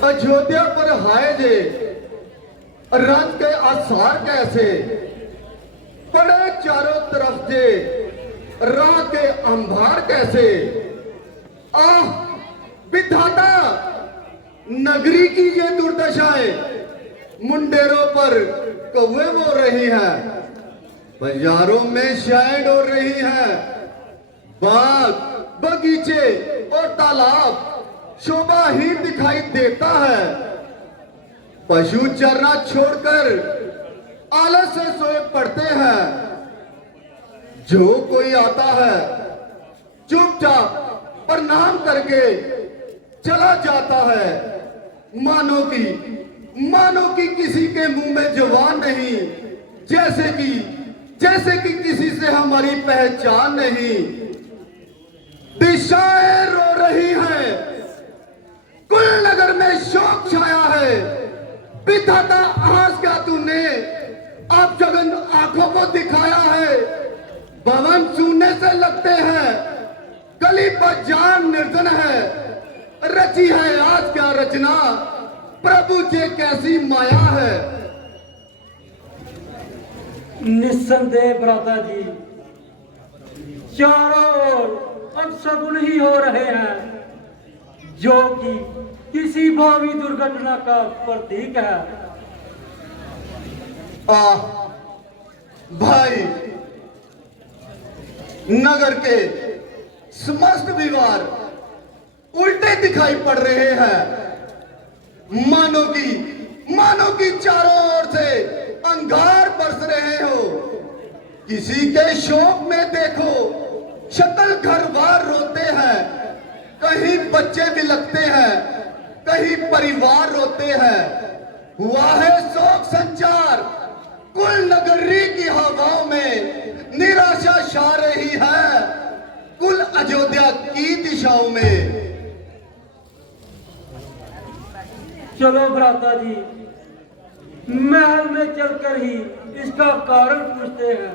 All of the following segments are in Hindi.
अयोध्या पर हाय जे रंग के आसार कैसे पड़े चारों तरफ जे राह के अंबार कैसे। आह विधाता नगरी की ये दुर्दशाएं मुंडेरों पर कौवे बोल रही हैं, बाजारों में शायद हो रही हैं, बाग बगीचे और तालाब शोभाहीन दिखाई देता है। पशु चरना छोड़कर आलस से सोए पड़ते हैं। जो कोई आता है चुपचाप प्रणाम करके चला जाता है, मानो कि किसी के मुंह में जुबान नहीं, जैसे कि किसी से हमारी पहचान नहीं। दिशाएं रो रही हैं, कुल नगर में शोक छाया है। विधाता आज क्या तूने आप जगन आंखों को दिखाया है। भवन सुनने से लगते हैं, गली बाजार निर्जन है। रची है आज क्या रचना, प्रभु जी कैसी माया है। निस्संदेह भ्राता जी, चारों ओर अब सगुन ही हो रहे हैं, जो कि किसी भावी दुर्घटना का प्रतीक है। भाई, नगर के समस्त विवार उल्टे दिखाई पड़ रहे हैं, मानो कि चारों ओर से अंगार बरस रहे हो। किसी के शोक में देखो शक्ल घर बार रोते हैं, कहीं बच्चे भी लगते हैं, कहीं परिवार रोते हैं। हुआ है शोक संचार, कुल नगरी की हवाओं में निराशा छा रही है, कुल अयोध्या की दिशाओं में। चलो भ्राता जी, महल में चलकर ही इसका कारण पूछते हैं।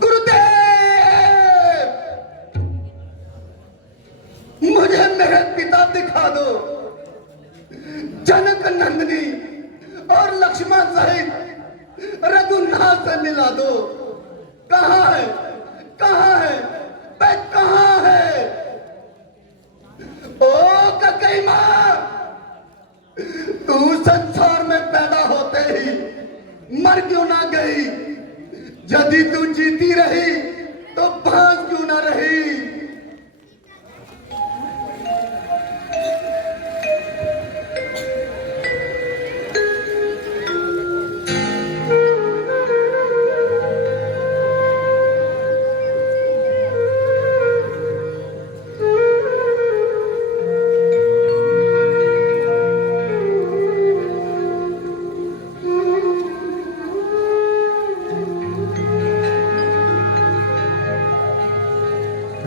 गुरुदेव, मुझे मेरे पिता दिखा दो। जनक नंदिनी और लक्ष्मण सहित रघुनाथ से मिला दो। कहाँ है वह कहाँ है। ओ ककई मां, तू संसार में पैदा होते ही मर क्यों ना गई। यदि तू जीती रही तो भाग क्यों ना रही।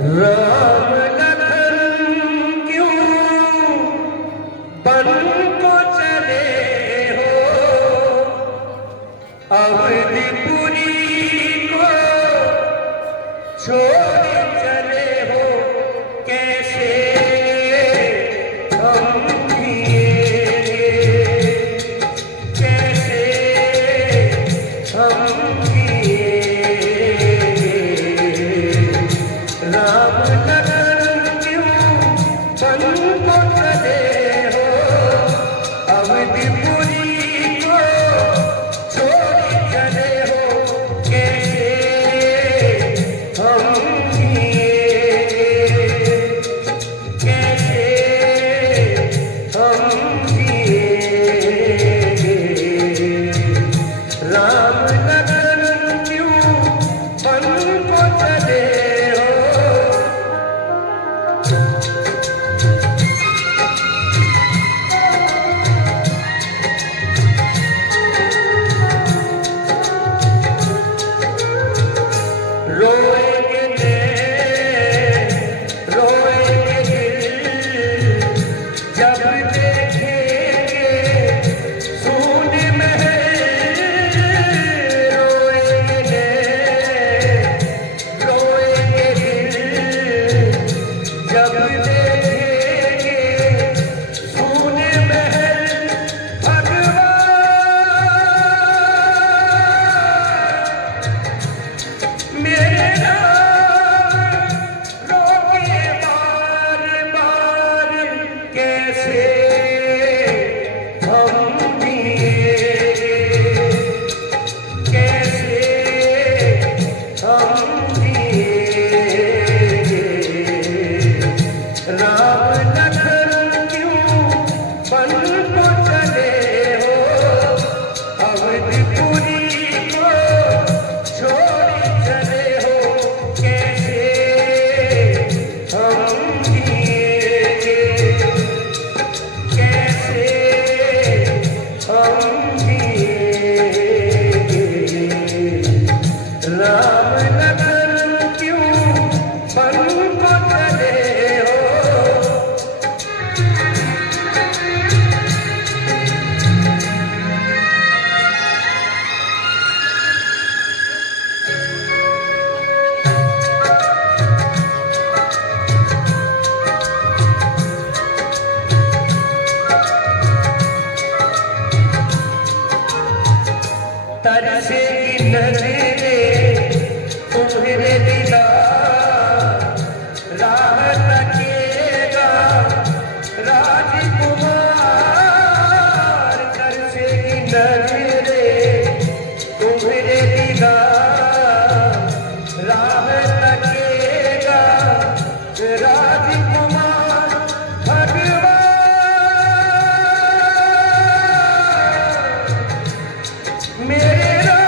राम लखन क्यों बन को चले हो, अवधिपुरी को छोड़ चले हो। कैसे हम जिएंगे, कैसे हम राम लखन क्यों बन को चले हो, अवधिपुरी को छोड़ चले हो। कैसे हम जिएंगे, कैसे हम जिएंगे। राम लखन क्यों बन को चले हो। रोएंगे नैन, रोएंगे दिल, जब देखेंगे सून महल। रोएंगे नैन, रोएंगे दिल, जब देखेंगे राम लखन क्यों बन को चले हो, अवधपुरी को छोड़ चले हो, कैसे हम जिएंगे, कैसे हम जिएंगे। राम लखन क्यों बन को चले हो, तरसेगी नजरें तुम्हारे दीदार, राह तकेगा राजकुमार। तरसेगी नजरें तुम्हारे दीदार, राह तकेगा राजकुमार। भगवान मेरा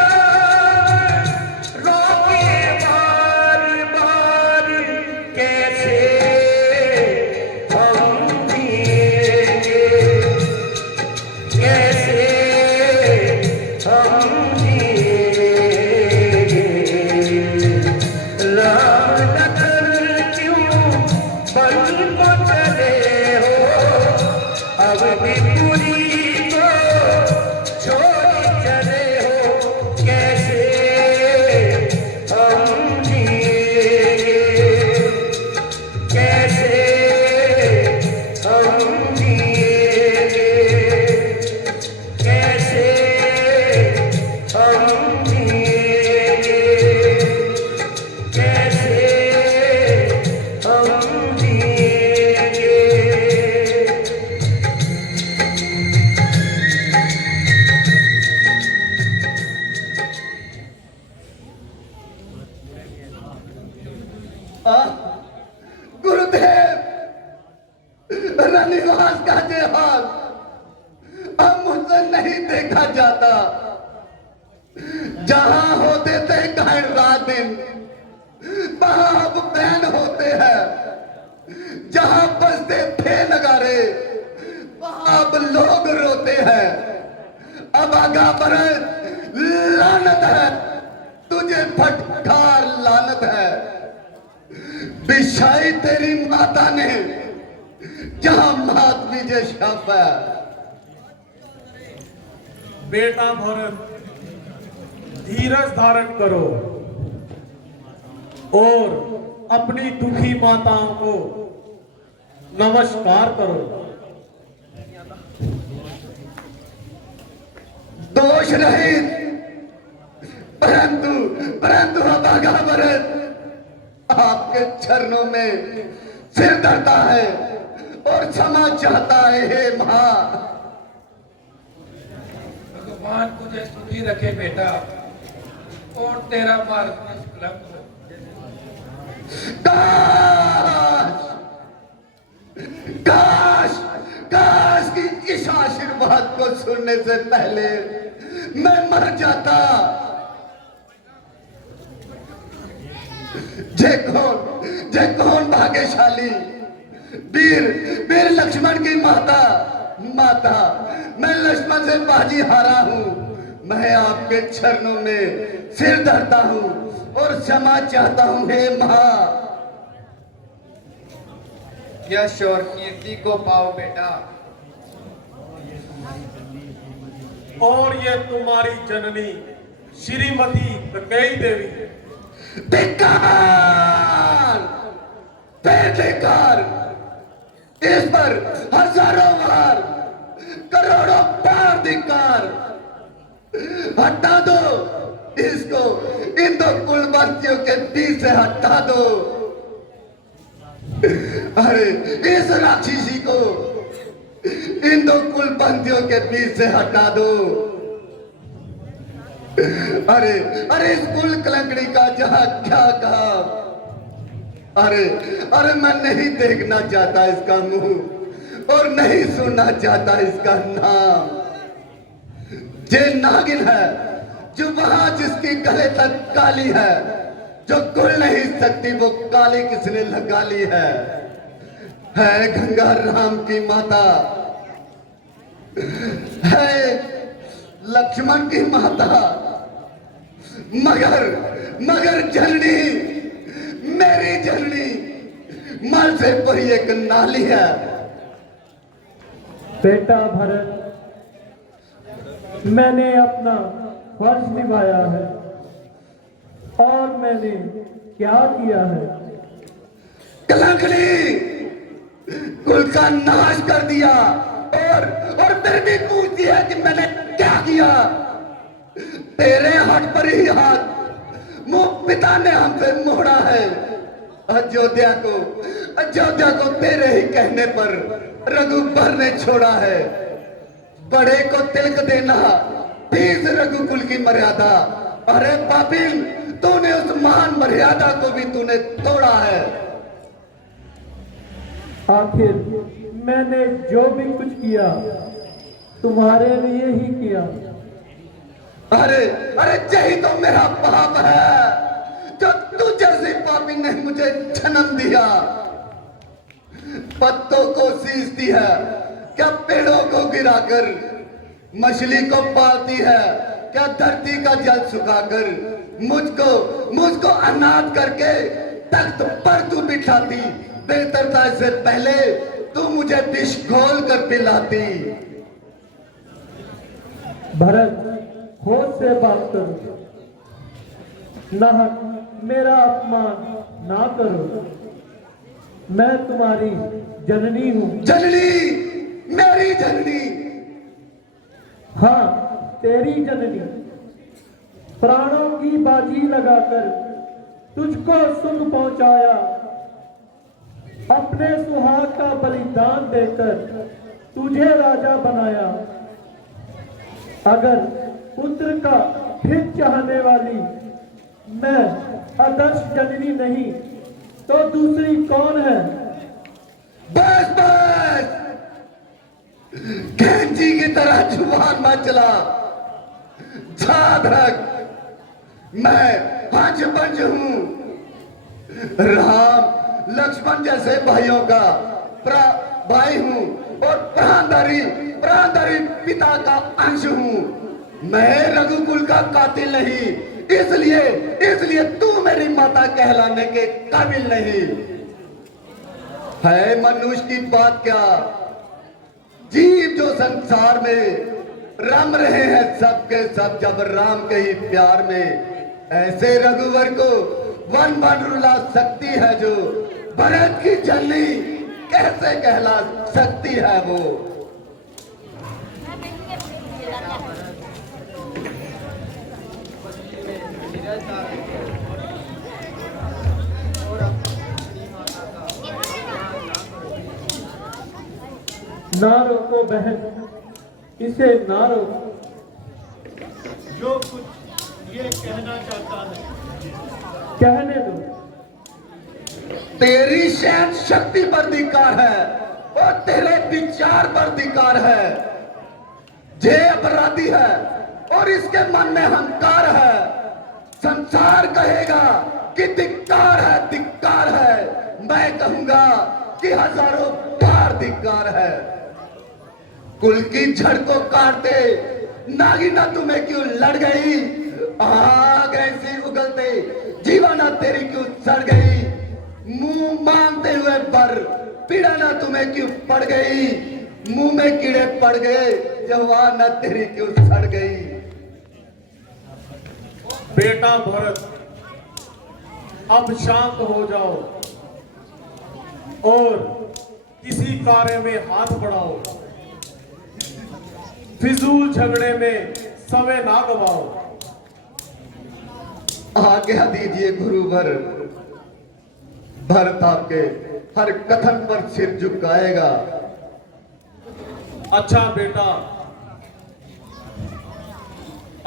रोके बार बार, कैसे हम जिएंगे, कैसे हम जिएंगे। राम लखन क्यों बन को चले हो, अवधपुरी को छोड़ चले हो, कैसे हम जिएंगे, कैसे हम जिएंगे, कैसे हम जिएंगे, कैसे हम जिएंगे। गुरुदेव, रनिवास का ये हाल अब मुझसे नहीं देखा जाता। जहां होते थे गाय रात दिन, वहां अब बैन होते हैं। जहां बजते थे नगारे, वहां अब लोग रोते हैं। अब आगा बरस लानत है, तुझे फटकार लानत है। बिछाई तेरी माता ने जहां मात विजय शब है। बेटा भरत, धीरज धारण करो और अपनी दुखी माताओं को नमस्कार करो। दोष रहित, परंतु परंतु अभागा भरत आपके चरणों में सिर धरता है और क्षमा चाहता है। हे मां, भगवान तुझे सुखी रखे बेटा, और तेरा मार्ग निष्कलंक हो। काश काश काश कि इस आशीर्वाद को सुनने से पहले मैं मर जाता। जय कौन भाग्यशाली वीर वीर लक्ष्मण की माता माता, मैं लक्ष्मण से बाजी हारा हूं। मैं आपके चरणों में सिर धरता हूं और क्षमा चाहता हूं। हे मां, यश और कीर्ति को पाओ बेटा। और ये तुम्हारी जननी श्रीमती कैकेयी देवी। धिक्कार, फिर धिक्कार। इस पर हजारों बार, करोड़ों बार धिक्कार। हटा दो इसको, इन दो कुलवंतियों के बीच से हटा दो। अरे इस राक्षसी को इन दो कुलबंदियों के बीच से हटा दो। अरे अरे इस कुल कलंकड़ी का जहां क्या कहा, अरे अरे मैं नहीं देखना चाहता इसका मुंह और नहीं सुनना चाहता इसका नाम। जे नागिन है जो वहां जिसकी गले तक काली है, जो खुल नहीं सकती वो काली किसने लगा ली है गंगा राम की माता, है लक्ष्मण की माता, मगर जननी, मेरी जननी मल से कोई एक नाली है। बेटा भरत, मैंने अपना फर्ज निभाया है और मैंने क्या किया है? कलंकनी कुल का नाश कर दिया और फिर भी पूछती है कि मैंने क्या किया। तेरे हाथ पर ही हाथ मुंह पिता ने हमसे मोड़ा है। अयोध्या को तेरे ही कहने पर रघुबर ने छोड़ा है। बड़े को तिलक देना तीस रघुकुल की मर्यादा। अरे पापिन, तूने उस महान मर्यादा को भी तूने तोड़ा है। आखिर मैंने जो भी कुछ किया तुम्हारे लिए ही किया। अरे यही तो मेरा पाप है जो तू जैसी पापी ने मुझे जन्म दिया। पत्तों को सींचती है क्या पेड़ों को गिराकर, मछली को पालती है क्या धरती का जल सुखाकर, मुझको अनाथ करके तख्त पर तू बिठाती। बेहतर था इससे पहले तू मुझे विष घोल कर पिलाती। भरत, होश से बात करो, नाहक मेरा अपमान ना करो। मैं तुम्हारी जननी हूँ। जननी, मेरी जननी। हाँ, तेरी जननी। प्राणों की बाजी लगाकर तुझको सुख पहुंचाया, अपने सुहाग का बलिदान देकर तुझे राजा बनाया। अगर पुत्र का हित चाहने वाली मैं आदर्श जननी नहीं तो दूसरी कौन है? बस कैंची की तरह जुबान मत चला। याद रख, मैं हंस हूं। राम लक्ष्मण जैसे भाइयों का भाई हूं और प्राणधारी पिता का अंश हूं। मैं रघुकुल का कातिल नहीं, इसलिए तू मेरी माता कहलाने के काबिल नहीं है। मनुष्य की बात क्या, जीव जो संसार में रम रहे हैं सबके सब जब राम के ही प्यार में। ऐसे रघुवर को वन रुला सकती है जो भरत की जननी कैसे कहला सकती है वो। ना रोको बहन, इसे ना रोको। जो कुछ ये कहना चाहता है कहने दो। तेरी सहन शक्ति पर धिक्कार है और तेरे विचार पर धिक्कार है। जे अपराधी है और इसके मन में अहंकार है। संसार कहेगा कि धिक्कार है। मैं कहूंगा कि हजारों बार धिक्कार है। कुल की जड़ को काटते नागिना तुम्हें क्यों लड़ गई? आग ऐसी उगलते जीवाना तेरी क्यों सड़ गई? मुंह मांगते हुए पर पीड़ा ना तुम्हें क्यों पड़ गई? मुंह में कीड़े पड़ गए जवाना तेरी क्यों सड़ गई? बेटा भरत, अब शांत हो जाओ और किसी कार्य में हाथ बढ़ाओ। फिजूल झगड़े में समय ना गवाओ। आज्ञा दीजिए गुरुवर। भरत आपके हर कथन पर सिर झुकाएगा। अच्छा बेटा,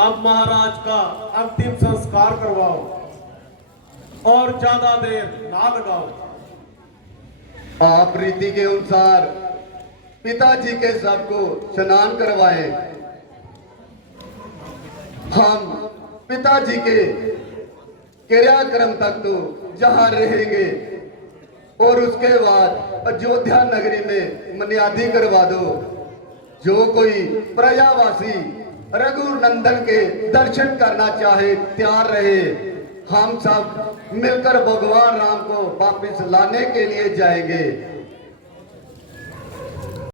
अब महाराज का अंतिम संस्कार करवाओ। और ज्यादा देर ना लगाओ। आप रीति के अनुसार पिताजी के सबको स्नान करवाएं। हम पिताजी के क्रियाक्रम तक तो जहां रहेंगे और उसके बाद अयोध्या नगरी में मन्यादी करवा दो। जो कोई प्रयावासी रघुनंदन के दर्शन करना चाहे तैयार रहे। हम सब मिलकर भगवान राम को वापस लाने के लिए जाएंगे।